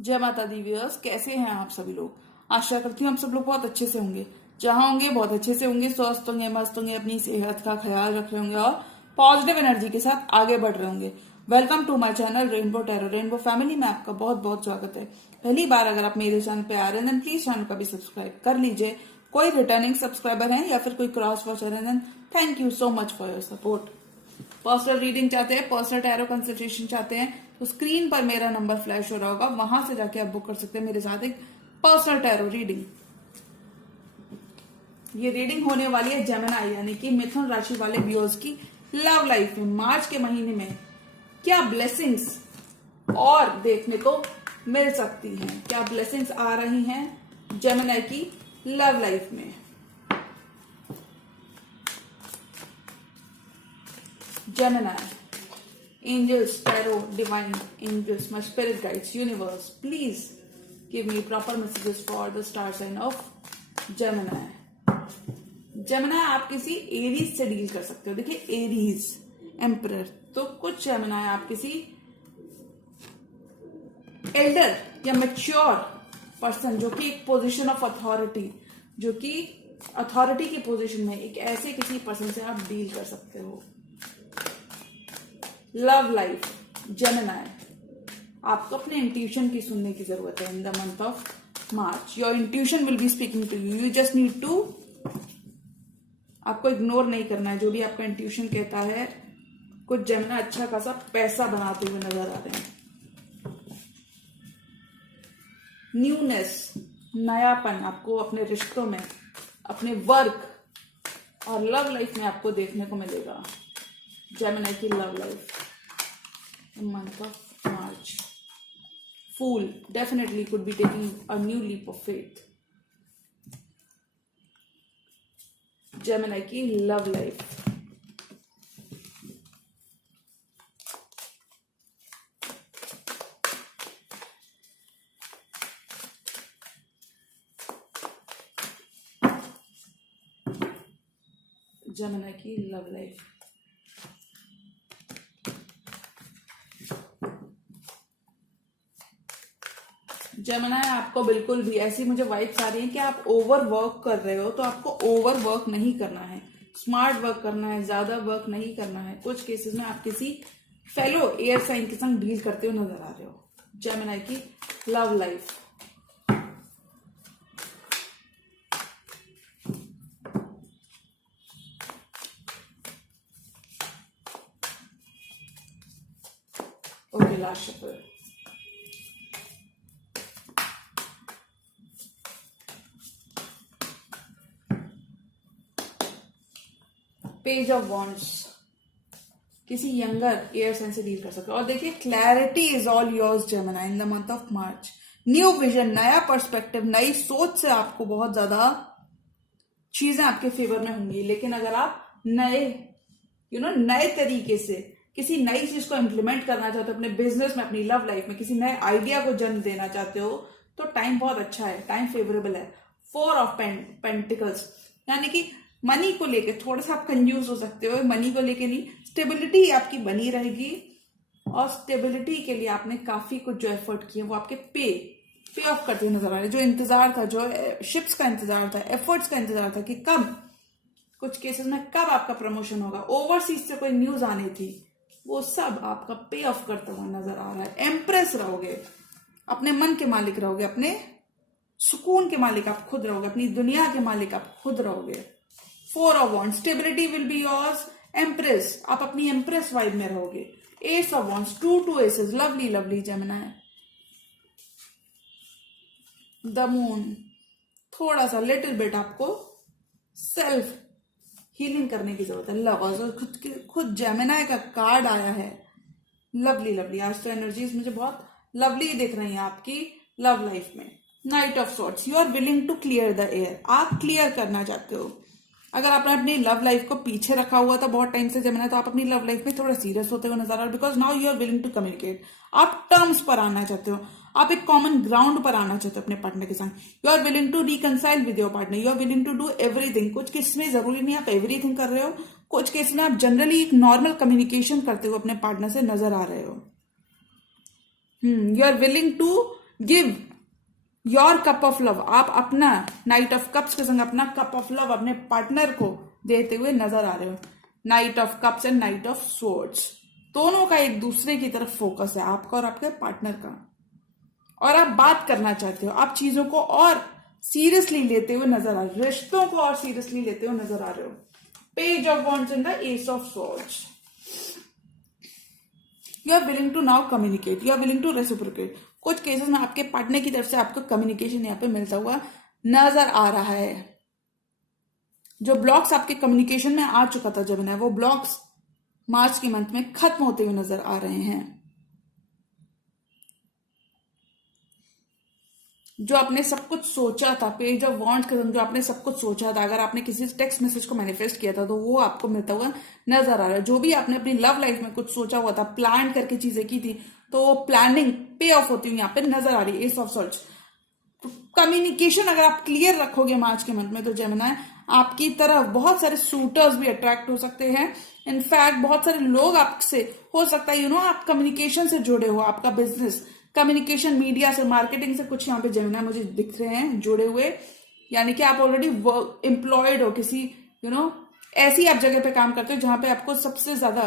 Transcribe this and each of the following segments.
जय माता the viewers, कैसे हैं आप सभी लोग। आशा करती हूँ आप सब लोग बहुत अच्छे से होंगे। जहां होंगे बहुत अच्छे से होंगे, स्वस्थ होंगे, मस्त होंगे, अपनी सेहत का ख्याल रख रहे होंगे और पॉजिटिव एनर्जी के साथ आगे बढ़ रहे होंगे। Welcome to my channel rainbow tarot. Rainbow family में आपका बहुत बहुत स्वागत है। पहली बार अगर आप मेरे चैनल पे आ रहे हैं प्लीज चैनल का भी सब्सक्राइब कर लीजिए। कोई रिटर्निंग सब्सक्राइबर है या फिर कोई क्रॉस वॉचर है, thank you so much for your support. Personal reading चाहते हैं, पर्सनल टैरो कंसल्टेशन चाहते हैं तो स्क्रीन पर मेरा नंबर फ्लैश हो रहा होगा, वहां से जाके आप बुक कर सकते हैं मेरे साथ एक पर्सनल टैरो रीडिंग। ये रीडिंग होने वाली है जेमिनी यानी कि मिथुन राशि वाले व्यूअर्स की लव लाइफ में मार्च के महीने में क्या ब्लेसिंग्स और देखने को मिल सकती हैं, क्या ब्लेसिंग्स आ रही हैं जेमिनी की लव लाइफ में। Gemini, angels, tarot, divine angels, my spirit guides, universe, please give me proper messages for the star sign of Gemini. Gemini आप किसी एरीज से डील कर सकते हो। देखिए एरीज एम्परर, तो कुछ Gemini आप किसी एल्डर या मैच्योर पर्सन जो कि एक पोजीशन ऑफ अथॉरिटी, जो कि अथॉरिटी की पोजीशन में एक ऐसे किसी पर्सन से आप डील कर सकते हो। लव लाइफ जेमिनी, आपको अपने इंट्यूशन की सुनने की जरूरत है in the month of March. Your intuition will be speaking to you, you just need to, आपको इग्नोर नहीं करना है जो भी आपका इंट्यूशन कहता है। कुछ जेमिनी अच्छा खासा पैसा बनाते हुए नजर आ रहे हैं। न्यूनेस, नयापन आपको अपने रिश्तों में, अपने वर्क और लव लाइफ में आपको देखने को मिलेगा। जेमिनी की love life month of March. Fool definitely could be taking a new leap of faith. Gemini की love life. Gemini की love life. जेमिनी आपको बिल्कुल भी ऐसी मुझे वाइब्स आ रही है कि आप ओवर वर्क कर रहे हो, तो आपको ओवर वर्क नहीं करना है, स्मार्ट वर्क करना है, ज्यादा वर्क नहीं करना है। कुछ केसेस में आप किसी फेलो एयर साइन के संग डील करते हुए नजर आ रहे हो। जेमिनी की love life, okay last shuffle. Page of wands, किसी यंगर एयर साइन से डील कर सकते हो। और देखिए clarity is all yours Gemini in the month of March. New vision, नया पर्सपेक्टिव, नई सोच से आपको बहुत ज्यादा चीजें आपके फेवर में होंगी। लेकिन अगर आप नए नए तरीके से किसी नई चीज को इंप्लीमेंट करना चाहते हो अपने बिजनेस में, अपनी लव लाइफ में, किसी नए आइडिया को जन्म देना चाहते हो, तो टाइम बहुत अच्छा है, टाइम फेवरेबल है। 4 ऑफ पेंटिकल्स यानी कि मनी को लेकर थोड़ा सा आप कंफ्यूज हो सकते हो, मनी को लेकर नहीं, स्टेबिलिटी आपकी बनी रहेगी। और स्टेबिलिटी के लिए आपने काफी कुछ जो एफर्ट किए वो आपके पे ऑफ करते हुए नजर आ रहे हैं। जो इंतजार था, जो शिप्स का इंतजार था, एफर्ट्स का इंतजार था कि कब, कुछ केसेस में कब आपका प्रमोशन होगा, ओवरसीज से कोई न्यूज आनी थी, वो सब आपका पे ऑफ करता हुआ नजर आ रहा है। एम्प्रेस रहोगे, अपने मन के मालिक रहोगे, अपने सुकून के मालिक आप खुद रहोगे, अपनी दुनिया के मालिक आप खुद रहोगे। 4 of wands, stability will be yours. Empress, आप अपनी एम्प्रेस वाइब में रहोगे। Ace of wands, 2 aces, lovely lovely Gemini. The moon, थोड़ा सा लिटिल बिट आपको सेल्फ हीलिंग करने की जरूरत है। लवर्स, खुद जेमिनी का कार्ड आया है, लवली लवली। आज तो एनर्जीज मुझे बहुत लवली दिख रही हैं आपकी लव लाइफ में। Knight of swords, you are willing to clear the air, आप क्लियर करना चाहते हो। अगर आपने अपनी लव लाइफ को पीछे रखा हुआ था बहुत टाइम से जेमिनी, तो आप अपनी लव लाइफ में थोड़ा सीरियस होते हुए नजर आ रहे हो, because now you are willing to communicate. आप टर्म्स पर आना चाहते हो, आप एक कॉमन ग्राउंड पर आना चाहते हो अपने पार्टनर के साथ। You are willing to reconcile with your partner, you are willing to do everything. कुछ केस में जरूरी नहीं आप एवरीथिंग कर रहे हो, कुछ केस में आप जनरली एक नॉर्मल कम्युनिकेशन करते हुए अपने पार्टनर से नजर आ रहे हो। You are willing to give your cup of love, आप अपना नाइट ऑफ कप्स के संग अपना कप ऑफ लव अपने पार्टनर को देते हुए नजर आ रहे हो। Knight of cups and knight of swords, दोनों का एक दूसरे की तरफ फोकस है, आपका और आपके पार्टनर का, और आप बात करना चाहते हो, आप चीजों को और सीरियसली लेते हुए नजर आ रहे हो, रिश्तों को और सीरियसली लेते हुए नजर आ रहे हो। Page of wands and the ace of swords, you are willing to now communicate, you are willing to reciprocate. कुछ केसेस में आपके पार्टनर की तरफ से आपको कम्युनिकेशन यहाँ पे मिलता हुआ नजर आ रहा है। जो ब्लॉक्स आपके कम्युनिकेशन में आ चुका था जब वो ब्लॉक्स मार्च के मंथ में खत्म होते हुए नजर आ रहे हैं। जो आपने सब कुछ सोचा था, पेज ऑफ वॉन्ड्स के जो आपने सब कुछ सोचा था, अगर आपने किसी टेक्स्ट मैसेज को मैनिफेस्ट किया था तो वो आपको मिलता हुआ नजर आ रहा है। जो भी आपने अपनी लव लाइफ में कुछ सोचा हुआ था, प्लान करके चीजें की थी, तो वो प्लानिंग पे ऑफ होती हुई यहाँ पे नजर आ रही है। एस ऑफ सॉर्ड्स, कम्युनिकेशन अगर आप क्लियर रखोगे मार्च के मंथ में तो जेमिनी आपकी तरफ बहुत सारे सूटर्स भी अट्रैक्ट हो सकते हैं। इनफैक्ट बहुत सारे लोग आपसे हो सकता है आप कम्युनिकेशन से जुड़े हो, आपका बिजनेस कम्युनिकेशन, मीडिया से, मार्केटिंग से कुछ यहाँ पे जेमिनी मुझे दिख रहे हैं जुड़े हुए, यानी कि आप ऑलरेडी एम्प्लॉयड हो किसी ऐसी आप जगह पे काम करते हो जहां पे आपको सबसे ज्यादा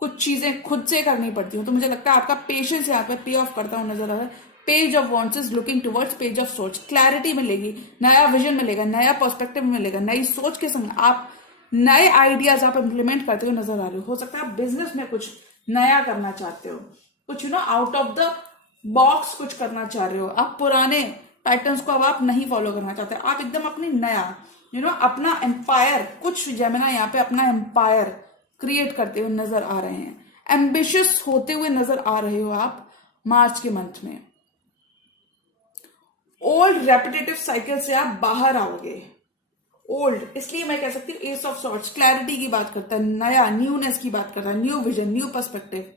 कुछ चीजें खुद से करनी पड़ती हो। तो मुझे लगता है आपका पेशेंस यहाँ पे पे ऑफ करता हुआ नजर आ रहा है। Page of wands is looking towards page of सोच, क्लैरिटी मिलेगी, नया विजन मिलेगा, नया पर्सपेक्टिव मिलेगा, नई सोच के संग आप नए आइडियाज आप इंप्लीमेंट करते हुए नजर आ रहे हो। हो सकता है आप बिजनेस में कुछ नया करना चाहते हो, कुछ आउट ऑफ द बॉक्स कुछ करना चाह रहे हो, आप पुराने पैटर्न्स को अब आप नहीं फॉलो करना चाहते, आप एकदम अपनी नया अपना एम्पायर, कुछ जेमिनी यहाँ पे अपना एम्पायर क्रिएट करते हुए नजर आ रहे हैं। एम्बिशियस होते हुए नजर आ रहे हो आप मार्च के मंथ में। ओल्ड रेपिटेटिव साइकिल से आप बाहर आओगे। ओल्ड इसलिए मैं कह सकती हूँ एस ऑफ सॉर्ट्स क्लैरिटी की बात करता है, नया, न्यूनेस की बात करता है, न्यू विजन, न्यू पर्सपेक्टिव।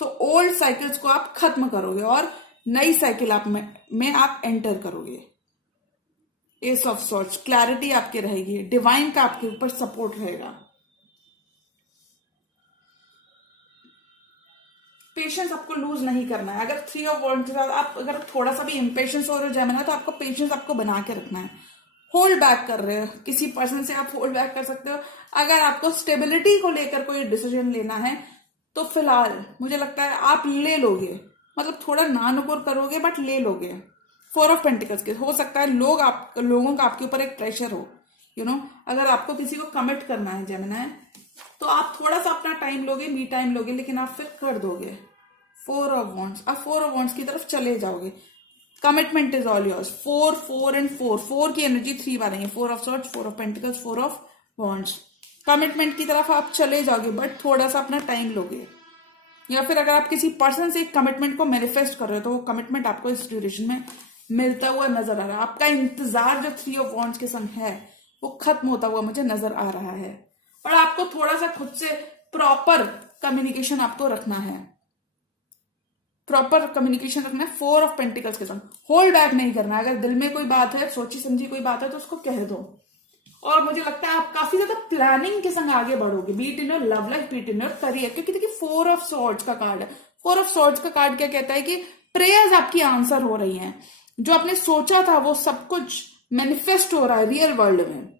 तो ओल्ड साइकिल्स को आप खत्म करोगे और नई साइकिल आप में आप एंटर करोगे। एस ऑफ सॉर्ट्स, क्लैरिटी आपके रहेगी, डिवाइन का आपके ऊपर सपोर्ट रहेगा। पेशेंस आपको लूज नहीं करना है। अगर थ्री ऑफ वॉन्ड्स के साथ आप अगर थोड़ा सा भी इम्पेशेंस हो रहे हो जेमिनी, तो आपको पेशेंस आपको बना के रखना है। होल्ड बैक कर रहे हो किसी पर्सन से, आप होल्ड बैक कर सकते हो। अगर आपको स्टेबिलिटी को लेकर कोई डिसीजन लेना है तो फिलहाल मुझे लगता है आप ले लोगे, मतलब थोड़ा नानुकुर करोगे बट ले लोगे। फोर ऑफ पेंटिकल्स के हो सकता है लोगों का आपके ऊपर एक प्रेशर हो, अगर आपको किसी को कमिट करना है जेमिनी, तो आप थोड़ा सा अपना टाइम लोगे, मी टाइम लोगे, लेकिन आप फिर कर दोगे। फोर ऑफ वॉन्ड्स, आप फोर ऑफ वॉन्ड्स की तरफ चले जाओगे। Commitment is all yours. Four and four की एनर्जी 3 बार आएंगे। Four of swords, four of pentacles, four of wands. Commitment की तरफ आप चले जाओगे बट थोड़ा सा अपना टाइम लोगे। या फिर अगर आप किसी पर्सन से एक कमिटमेंट को मैनिफेस्ट कर रहे हो तो वो कमिटमेंट आपको इस ड्यूरेशन में मिलता हुआ नजर आ रहा है। आपका इंतजार जो थ्री ऑफ वॉन्ड्स के संग है वो खत्म होता हुआ मुझे नजर आ रहा है। और आपको थोड़ा सा खुद से प्रॉपर कम्युनिकेशन आपको रखना है, प्रॉपर कम्युनिकेशन रखना है। फोर ऑफ पेंटिकल्स के संग होल्ड बैक नहीं करना है। अगर दिल में कोई बात है, सोची समझी कोई बात है, तो उसको कह दो। और मुझे लगता है आप काफी ज्यादा प्लानिंग के संग आगे बढ़ोगे, be it in your love life, be it in your career. क्योंकि देखिए फोर ऑफ सॉर्ड्स का कार्ड है। फोर ऑफ सॉर्ड्स का कार्ड क्या कहता है कि प्रेयर्स आपकी आंसर हो रही हैं। जो आपने सोचा था वो सब कुछ मैनिफेस्ट हो रहा है रियल वर्ल्ड में।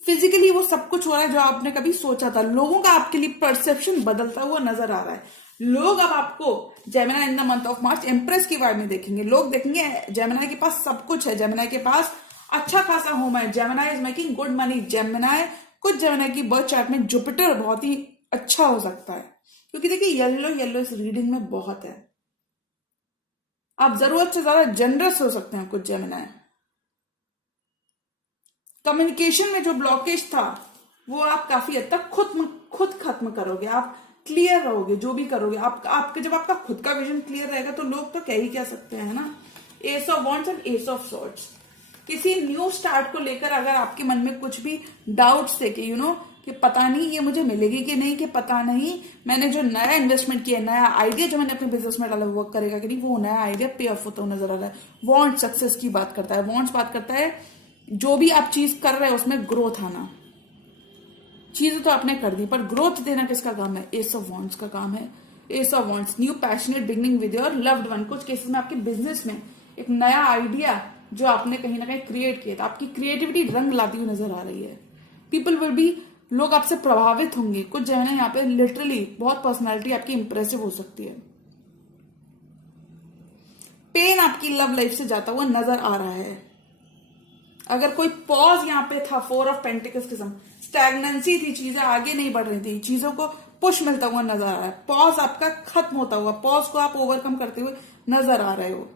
फिजिकली वो सब कुछ हो रहा है जो आपने कभी सोचा था। लोगों का आपके लिए परसेप्शन बदलता हुआ नजर आ रहा है। लोग अब आपको Gemini in the month of March empress की वाइब में देखेंगे। लोग देखेंगे जेमिनी के पास सब कुछ है, जेमिनी के पास अच्छा खासा होम है, Gemini is making good money. कुछ जेमिनी की बर्थ चार्ट में जुपिटर बहुत ही अच्छा हो सकता है, क्योंकि देखिए येलो इस रीडिंग में बहुत है। आप जरूरत से ज्यादा जनरस हो सकते हैं कुछ जेमिनी। कम्युनिकेशन में जो ब्लॉकेज था वो आप काफी हद तक खुद खत्म करोगे। आप क्लियर रहोगे जो भी करोगे। आपके जब आपका खुद का विजन क्लियर रहेगा तो लोग तो कह सकते हैं ना। S of wands and S of swords. किसी न्यू स्टार्ट को लेकर अगर आपके मन में कुछ भी डाउट्स थे कि कि पता नहीं ये मुझे मिलेगी कि नहीं, कि पता नहीं मैंने जो नया इन्वेस्टमेंट किया, नया आइडिया जो मैंने अपने बिजनेस में डाला वर्क करेगा कि नहीं, वो नया आइडिया पे ऑफ होता हुआ नजर आ रहा है। वॉन्ट सक्सेस की बात करता है। वॉन्ट्स बात करता है जो भी आप चीज कर रहे हैं उसमें ग्रोथ आना। चीजें तो आपने कर दी पर ग्रोथ देना किसका काम है? एस ऑफ वॉन्ड्स का काम है। S of wands, new passionate beginning with your loved one. कुछ केसेस में आपके बिजनेस में एक नया आइडिया जो आपने कहीं ना कहीं क्रिएट किया था, आपकी क्रिएटिविटी रंग लाती हुई नजर आ रही है। पीपल विल बी, लोग आपसे प्रभावित होंगे। कुछ जो है ना यहाँ पे लिटरली बहुत पर्सनैलिटी आपकी इंप्रेसिव हो सकती है। पेन आपकी लव लाइफ से जाता हुआ नजर आ रहा है। अगर कोई पॉज यहाँ पे था, 4 ऑफ पेंटिकल्स किस्म, स्टैग्नेंसी थी, चीजें आगे नहीं बढ़ रही थी, चीजों को पुश मिलता हुआ नजर आ रहा है। पॉज आपका खत्म होता हुआ, पॉज को आप ओवरकम करते हुए नजर आ रहे हो।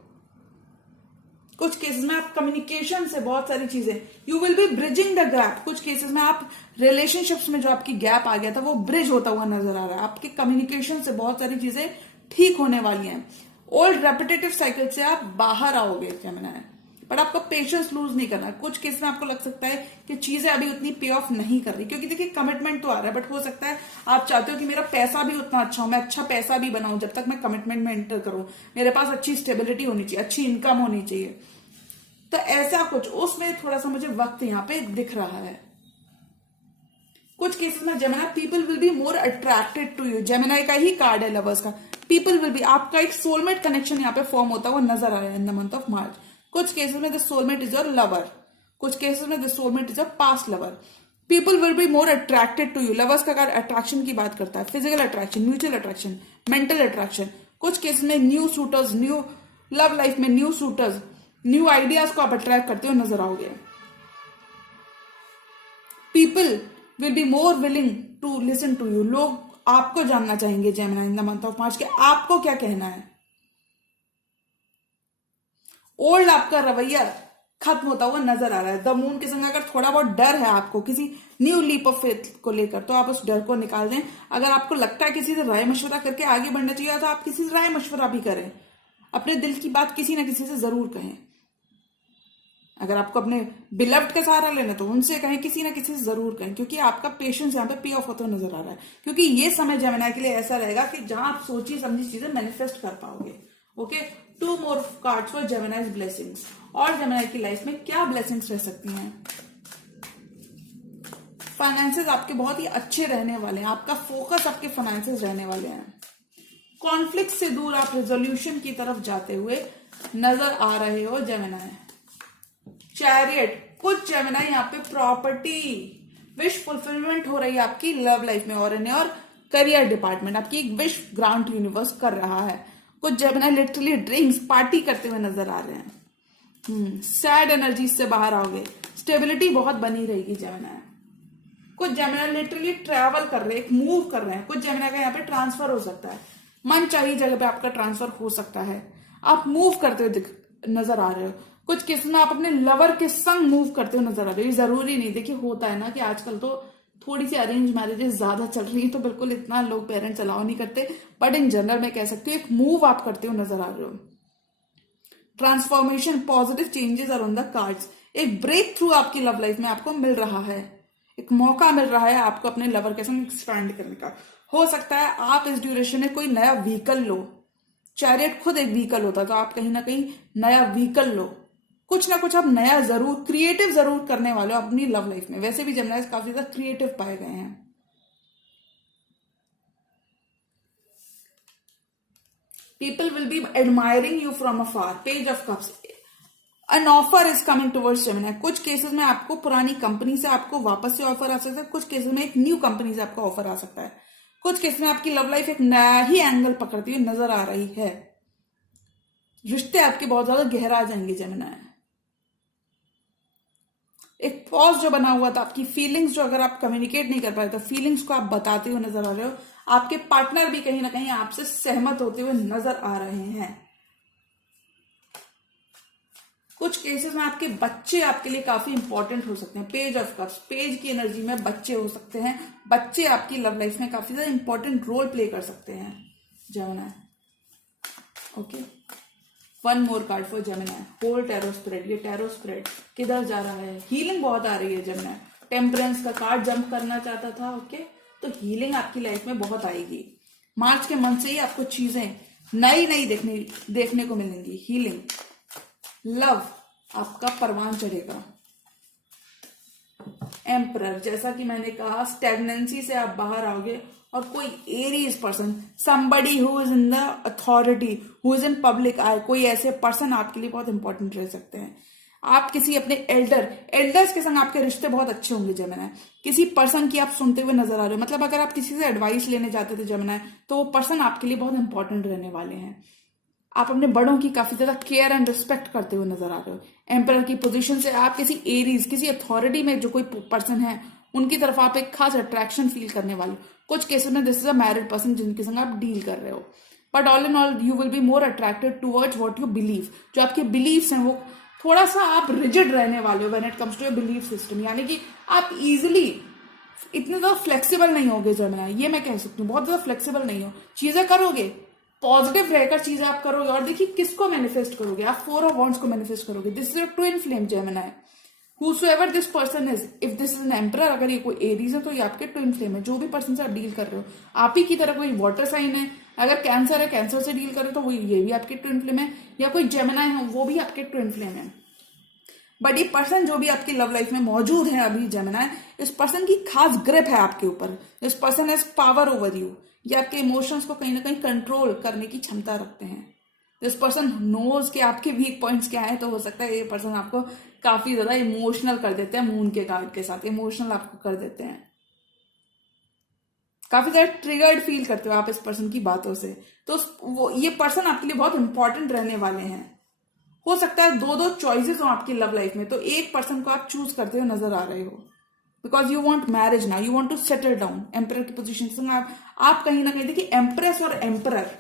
कुछ केसेस में आप कम्युनिकेशन से बहुत सारी चीजें, you will be bridging the gap. कुछ केसेस में आप रिलेशनशिप्स में जो आपकी गैप आ गया था वो ब्रिज होता हुआ नजर आ रहा है। आपके कम्युनिकेशन से बहुत सारी चीजें ठीक होने वाली हैं। ओल्ड रेपिटेटिव साइकिल से आप बाहर आओगे जेमिनी, बट आपको पेशेंस लूज नहीं करना। कुछ केस में आपको लग सकता है कि चीजें अभी उतनी पे ऑफ नहीं कर रही, क्योंकि देखिए कमिटमेंट तो आ रहा है, बट हो सकता है आप चाहते हो कि मेरा पैसा भी उतना अच्छा हो, मैं अच्छा पैसा भी बनाऊं, जब तक मैं कमिटमेंट में एंटर करूं मेरे पास अच्छी स्टेबिलिटी होनी चाहिए, अच्छी इनकम होनी चाहिए। तो ऐसा कुछ उसमें थोड़ा सा मुझे वक्त यहाँ पे दिख रहा है। कुछ केसेस में Gemini, people will be more attracted to you. Gemini का ही कार्ड है लवर्स का। पीपल विल बी, आपका एक सोलमेट कनेक्शन यहाँ पे फॉर्म होता हुआ नजर आ रहा है in the month of March. कुछ केसेस में the soulmate is your lover, कुछ केसेस में the soulmate is your past lover. People will be more attracted to you. Lovers का कार्ड अट्रैक्शन की बात करता है, physical attraction, mutual attraction, mental attraction. कुछ केसेस में new suitors, new love life में न्यू सूटर्स, न्यू आइडियाज को आप अट्रैक्ट करते हुए नजर आओगे। People will be more willing to listen to you. लोग आपको जानना चाहेंगे Gemini in the month of March, के आपको क्या कहना है। ओल्ड आपका रवैया खत्म होता हुआ नजर आ रहा है। द मून के संग अगर थोड़ा बहुत डर है आपको किसी न्यू लीप ऑफ फेथ को लेकर, तो आप उस डर को निकाल दें। अगर आपको लगता है किसी से राय मशवरा करके आगे बढ़ना चाहिए, तो आप किसी से राय मशवरा भी करें। अपने दिल की बात किसी ना किसी से जरूर कहें। अगर आपको अपने बिलव्ड का सहारा लेना तो उनसे कहें, किसी ना किसी से जरूर कहें, क्योंकि आपका पेशेंस यहाँ पे पे ऑफ होता नजर आ रहा है। क्योंकि ये समय जेमिनी के लिए ऐसा रहेगा कि जहां आप सोची समझी चीजें मैनिफेस्ट कर पाओगे। Okay, 2 more cards for Gemini's blessings. और जेमिनी की लाइफ में क्या ब्लेसिंग्स रह सकती हैं। फाइनेंसेस आपके बहुत ही अच्छे रहने वाले हैं, आपका फोकस आपके फाइनेंसेस रहने वाले हैं। कॉन्फ्लिक्ट से दूर आप रेजोल्यूशन की तरफ जाते हुए नजर आ रहे हो जेमिनी। चैरियट, कुछ जेमिनी यहाँ पे प्रॉपर्टी विश फुलफिलमेंट हो रही है आपकी लव लाइफ में, और इन और करियर डिपार्टमेंट आपकी एक विश ग्रांट यूनिवर्स कर रहा है। कुछ जेमिनी लिटरली ड्रिंक्स पार्टी करते हुए नजर आ रहे हैं। सैड एनर्जी से बाहर आओगे, स्टेबिलिटी बहुत बनी रहेगी जेमिनी। कुछ जेमिनी लिटरली ट्रैवल कर रहे हैं, एक मूव कर रहे हैं। कुछ जेमिनी का यहाँ पे ट्रांसफर हो सकता है, मन चाहिए जगह पे आपका ट्रांसफर हो सकता है। आप मूव करते हुए नजर आ रहे हो। कुछ केस में आप अपने लवर के संग मूव करते हुए नजर आ रहे हो। ये जरूरी नहीं, देखिए होता है ना कि आजकल तो थोड़ी सी अरेंज मैरिजेस ज्यादा चल रही है, तो बिल्कुल इतना लोग पेरेंट्स अलाउ नहीं करते, बट इन जनरल मैं कह सकती हूँ एक मूव आप करते हुए नजर आ रहे हो। Transformation, positive changes are on the cards. एक ब्रेक थ्रू आपकी लव लाइफ में आपको मिल रहा है, एक मौका मिल रहा है आपको अपने लवर के संग एक्सपैंड करने का। हो सकता है आप इस ड्यूरेशन में कोई नया व्हीकल लो। चैरियट खुद एक व्हीकल होता, तो आप कहीं ना कहीं नया व्हीकल लो। कुछ ना कुछ आप नया जरूर, क्रिएटिव जरूर करने वाले हो अपनी लव लाइफ में। वैसे भी जेमिनी काफी ज्यादा क्रिएटिव पाए गए हैं। People will be admiring you from afar. Page of cups, an offer is coming towards Gemini. कुछ केसेस में आपको पुरानी कंपनी से आपको वापस से ऑफर आ सकता है, कुछ केसेस में एक न्यू कंपनी से आपको ऑफर आ सकता है। कुछ केस में आपकी लव लाइफ एक नया ही एंगल पकड़ती हुई नजर आ रही है। रिश्ते आपके बहुत ज्यादा गहरा जाएंगे जेमिनी। एक पॉज जो बना हुआ था, आपकी फीलिंग्स जो अगर आप कम्युनिकेट नहीं कर पाए तो फीलिंग्स को आप बताते हुए नजर आ रहे हो। आपके पार्टनर भी कहीं ना कहीं आपसे सहमत होते हुए नजर आ रहे हैं। कुछ केसेस में आपके बच्चे आपके लिए काफी इंपॉर्टेंट हो सकते हैं। पेज ऑफ कप्स, पेज की एनर्जी में बच्चे हो सकते हैं। बच्चे आपकी लव लाइफ में काफी ज्यादा इंपॉर्टेंट रोल प्ले कर सकते हैं Gemini. Okay, 1 more card for Gemini, whole tarot spread. ये टैरो स्प्रेड किधर जा रहा है, हीलिंग बहुत आ रही है जेमिनी। टेम्परेंस का कार्ड जंप करना चाहता था, ओके, तो हीलिंग आपकी लाइफ में बहुत आएगी। मार्च के मंथ से ही आपको चीजें नई नई देखने को मिलेंगी। हीलिंग, लव आपका परवान चढ़ेगा। एम्परर, जैसा कि मैंने कहा स्टैग्नेंसी से आप बाहर आओगे और कोई Aries person, somebody who is in the authority, who is in public eye, कोई ऐसे पर्सन आपके लिए बहुत इंपॉर्टेंट रह सकते हैं। आप किसी अपने एल्डर्स के संग आपके रिश्ते बहुत अच्छे होंगे जेमिनी। किसी पर्सन की आप सुनते हुए नजर आ रहे हो, मतलब अगर आप किसी से एडवाइस लेने जाते थे जेमिनी, तो वो पर्सन आपके लिए बहुत इंपॉर्टेंट रहने वाले हैं। आप अपने बड़ों की काफी ज्यादा केयर एंड रिस्पेक्ट करते हुए नजर आ रहे हो। एम्परर की पोजीशन से आप किसी एरीज, किसी अथॉरिटी में जो कोई पर्सन है, उनकी तरफ आप एक खास अट्रैक्शन फील करने वाले हो। कुछ केसेस में this is a married person जिनके संग आप डील कर रहे हो। But all in all you will be more attracted towards what you believe. जो आपके बिलीव्स हैं वो थोड़ा सा आप रिजिड रहने वाले हो when it comes to your belief system, यानी कि आप इजिली इतने ज्यादा फ्लेक्सिबल नहीं होगे जेमिनी, ये मैं कह सकती हूँ। बहुत ज्यादा फ्लेक्सिबल नहीं हो, चीजें करोगे, पॉजिटिव रहकर चीजें आप करोगे। और देखिए किसको मैनिफेस्ट करोगे आप, 4 ऑफ वॉन्ड्स को मैनिफेस्ट करोगे। This is a twin flame Gemini. Whosoever this person is, if this is an emperor, अगर ये कोई एरीज है तो ये आपके ट्विन फ्लेम है। जो भी पर्सन से आप डील कर रहे हो, आप ही की तरह कोई वाटर साइन है, अगर कैंसर है, कैंसर से डील कर रहे हो तो वो ये भी आपके ट्विन फ्लेम है, या कोई जेमिनी है वो भी आपके ट्विन फ्लेम है। बट ये पर्सन जो भी आपकी लव लाइफ में मौजूद है अभी जेमिनी, इस पर्सन की खास ग्रिप है आपके ऊपर। This person has power over you. ये आपके इमोशंस को कहीं ना कहीं कंट्रोल करने की क्षमता रखते हैं। दिस पर्सन नोज के आपके वीक पॉइंट्स क्या है, तो हो सकता है ये पर्सन आपको काफी ज्यादा इमोशनल कर देते हैं। मून के कार्ड के साथ इमोशनल आपको कर देते हैं, काफी ज्यादा ट्रिगर्ड फील करते हो आप इस पर्सन की बातों से। तो वो ये पर्सन आपके लिए बहुत इंपॉर्टेंट रहने वाले हैं। हो सकता है 2 चॉइसेस हो आपकी लव लाइफ में, तो एक पर्सन को आप चूज करते हुए नजर आ रहे हो, because you want marriage now, you want to settle down. Emperor की पोजिशन से आप कहीं ना कहीं देखिए, एम्प्रेस और एम्परर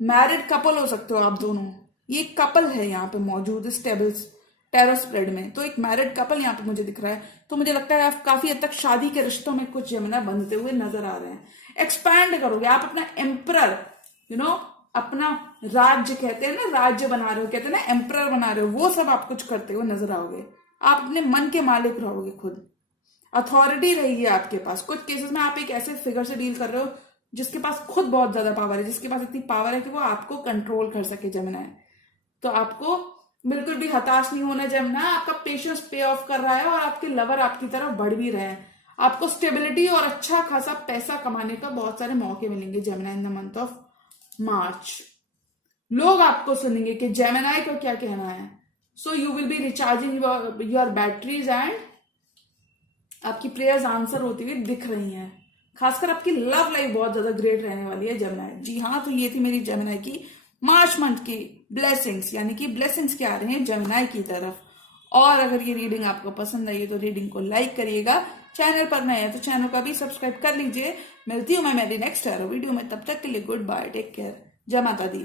मैरिड कपल हो सकते हो आप दोनों। ये कपल है यहाँ पे मौजूद इस टेरो स्प्रेड में, तो एक मैरिड कपल यहाँ पे मुझे दिख रहा है। तो मुझे लगता है आप काफी हद तक शादी के रिश्तों में कुछ जेमिनी बंधते हुए नजर आ रहे हैं। एक्सपैंड करोगे आप अपना एम्परर, अपना राज्य, कहते हैं ना राज्य बना रहे हो, कहते हैं ना एम्परर बना रहे हो, वो सब आप कुछ करते हुए नजर आओगे। आप अपने मन के मालिक रहोगे, खुद अथॉरिटी रहेगी आपके पास। कुछ केसेस में आप एक ऐसे फिगर से डील कर रहे हो जिसके पास खुद बहुत ज्यादा पावर है, जिसके पास इतनी पावर है कि वो आपको कंट्रोल कर सके जेमिनी। तो आपको बिल्कुल भी हताश नहीं होना जेमिनी। आपका पेशेंस पे ऑफ कर रहा है और आपके लवर आपकी तरफ बढ़ भी रहे हैं। आपको स्टेबिलिटी और अच्छा खासा पैसा कमाने का बहुत सारे मौके मिलेंगे Gemini in the month of मार्च। लोग आपको सुनेंगे कि जेमिनी को क्या कहना है। So you will be recharging your batteries and आपकी प्रेयर्स आंसर होती हुई दिख रही हैं। खासकर आपकी लव लाइफ बहुत ज्यादा ग्रेट रहने वाली है जेमिनी। जी हाँ, तो ये थी मेरी जेमिनी की मार्च मंथ की ब्लेसिंग्स, यानी कि ब्लेसिंग्स क्या आ रहे हैं जेमिनी की तरफ। और अगर ये रीडिंग आपको पसंद आई है तो रीडिंग को लाइक करिएगा, चैनल पर नए हैं तो चैनल को भी सब्सक्राइब कर लीजिए। मिलती हूँ मैं मेरी नेक्स्ट वीडियो में, तब तक के लिए गुड बाय, टेक केयर, जय माता दी।